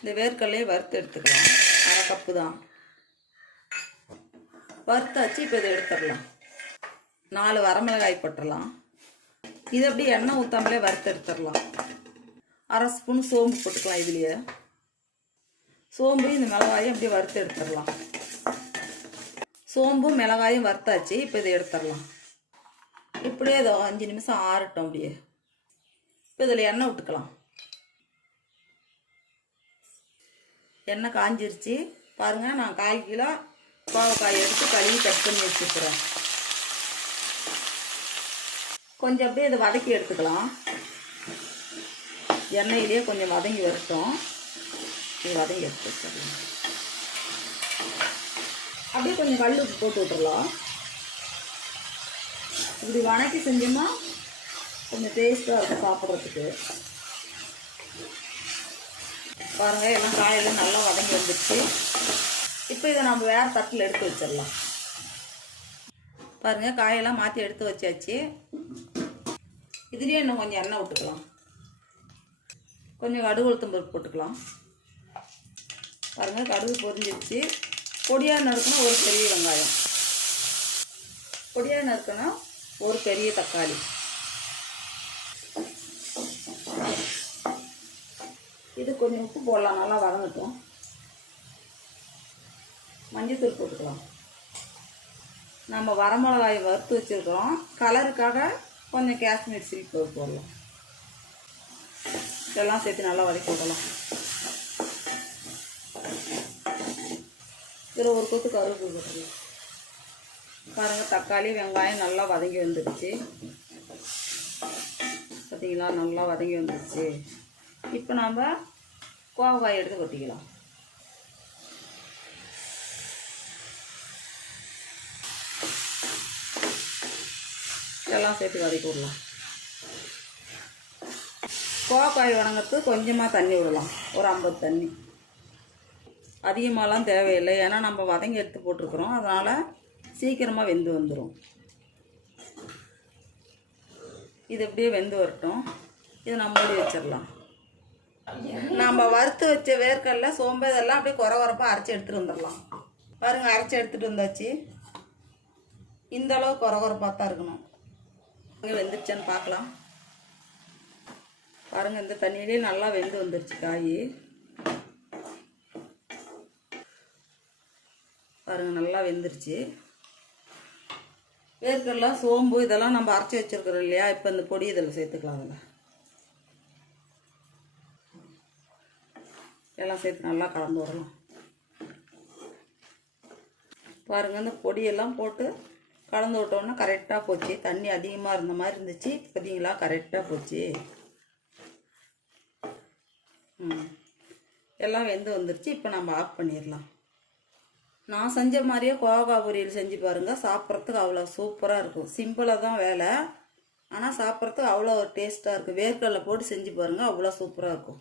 இந்த வேர்க்கடலையை வறுத்து எடுத்துக்கலாம். அரை கப்பு தான். வறுத்தாச்சு இப்போ இதை எடுத்துடலாம். நாலு வரமிளகாய் போட்டுடலாம். இது அப்படியே எண்ணெய் ஊற்றாமலே வறுத்து எடுத்துடலாம். அரை ஸ்பூன் சோம்பு போட்டுக்கலாம் இதுலேயே. சோம்பு இந்த மிளகாயும் அப்படியே வறுத்து எடுத்துடலாம். சோம்பும் மிளகாயும் வறுத்தாச்சு இப்போ இதை எடுத்துடலாம். இப்படியே இதோ அஞ்சு நிமிஷம் ஆறட்டும் அப்படியே. இப்போ இதில் எண்ணெய் விட்டுக்கலாம் எண்ணெய் காஞ்சிருச்சு. பாருங்கள் நான் கால் கிலோ பாவக்காய் எடுத்து கழுவி கட் பண்ணி வச்சுக்கிறேன். கொஞ்சம் அப்படியே இதை வதக்கி எடுத்துக்கலாம். எண்ணெயிலேயே கொஞ்சம் வதங்கி வரட்டும். இது வதங்கி எடுத்து வச்சிடலாம் அப்படியே கொஞ்சம் கல் உப்பு போட்டு விட்டுறலாம். இப்படி வணக்கி செஞ்சோம்னா கொஞ்சம் டேஸ்ட்டாக இருக்கும் சாப்பிட்றதுக்கு. பாருங்கள் எல்லாம் காயெல்லாம் நல்லா வதங்கி வந்துடுச்சு இப்போ இதை நம்ம வேறு தட்டில் எடுத்து வச்சிடலாம். பாருங்கள் காயெல்லாம் மாற்றி எடுத்து வச்சாச்சு. இதுலேயே இன்னும் கொஞ்சம் எண்ணெய் விட்டுக்கலாம். கொஞ்சம் கடுகு உளுத்தம்பருப்பு போட்டுக்கலாம். பாருங்கள் கடுகு பொரிஞ்சிடுச்சு பொடியாக நறுக்கணும் ஒரு பெரிய வெங்காயம். பொடியாக நறுக்கணும் ஒரு பெரிய தக்காளி. இது கொஞ்சம் உப்பு போடலாம் நல்லா வதங்கட்டும். மஞ்சத்தூள் போட்டுக்கலாம். நம்ம வரமிளகாய் வறுத்து வச்சுருக்கிறோம். கலருக்காக கொஞ்சம் காஷ்மீர் சில்க் பவுடர் போடலாம். இதெல்லாம் சேர்த்து நல்லா வதக்கி விடலாம். இதில் ஒரு கொத்து கருவேப்பிலை போட்டுக்கலாம். பாருங்கள் தக்காளி வெங்காயம் நல்லா வதங்கி வந்துடுச்சு பார்த்தீங்களா நல்லா வதங்கி வந்துடுச்சு இப்போ நாம் கோவக்காய் எடுத்து கொட்டிக்கலாம். இதெல்லாம் சேர்த்து வதக்கி விடலாம். கோவக்காய் வணங்கிறதுக்கு கொஞ்சமாக தண்ணி விடலாம். ஒரு ஐம்பது தண்ணி. அதிகமாகலாம் தேவையில்லை. ஏன்னா நம்ம வதங்கி எடுத்து போட்டிருக்குறோம். அதனால் சீக்கிரமாக வெந்து வந்துடும் இது அப்படியே வெந்து வரட்டும். இதை நம்ம மூடி வச்சிடலாம். நம்ம வறுத்து வச்ச வேர்க்கடல சோம்பு இதெல்லாம் அப்படியே குறை குறைப்பாக அரைச்சி எடுத்துகிட்டு வந்துடலாம். பாருங்க அரைச்சி எடுத்துகிட்டு வந்தாச்சு. இந்த அளவு குறை குறைப்பாக தான் இருக்கணும். இங்கே வெந்துருச்சான்னு பார்க்கலாம். பாருங்கள் இந்த தண்ணியிலே நல்லா வெந்து வந்துருச்சு காய். பாருங்கள் நல்லா வெந்துருச்சு. வேர்க்கடலாம் சோம்பு இதெல்லாம் நம்ம அரைச்சி வச்சுருக்குறோம் இல்லையா? இப்போ இந்த பொடி இதில் சேர்த்துக்கலாம் எல்லாம் சேர்த்து நல்லா கலந்து விடலாம் பாருங்கள் இந்த பொடியெல்லாம் போட்டு கலந்து விட்டோன்னா கரெக்டாக போச்சு. தண்ணி அதிகமாக இருந்த மாதிரி இருந்துச்சு. பார்த்தீங்களா கரெக்டாக போச்சு. ம். எல்லாம் வெந்து வந்துருச்சு. இப்போ நம்ம ஆஃப் பண்ணிடலாம். நான் செஞ்ச மாதிரியே கோவக்கா பொரியல் செஞ்சு பாருங்கள் சாப்பிட்றதுக்கு அவ்வளோ சூப்பராக இருக்கும். சிம்பிளாக தான் வேலை. ஆனால் சாப்பிட்றதுக்கு அவ்வளோ டேஸ்ட்டாக இருக்குது வேர்க்கடலை போட்டு செஞ்சு பாருங்கள் அவ்வளோ சூப்பராக இருக்கும்.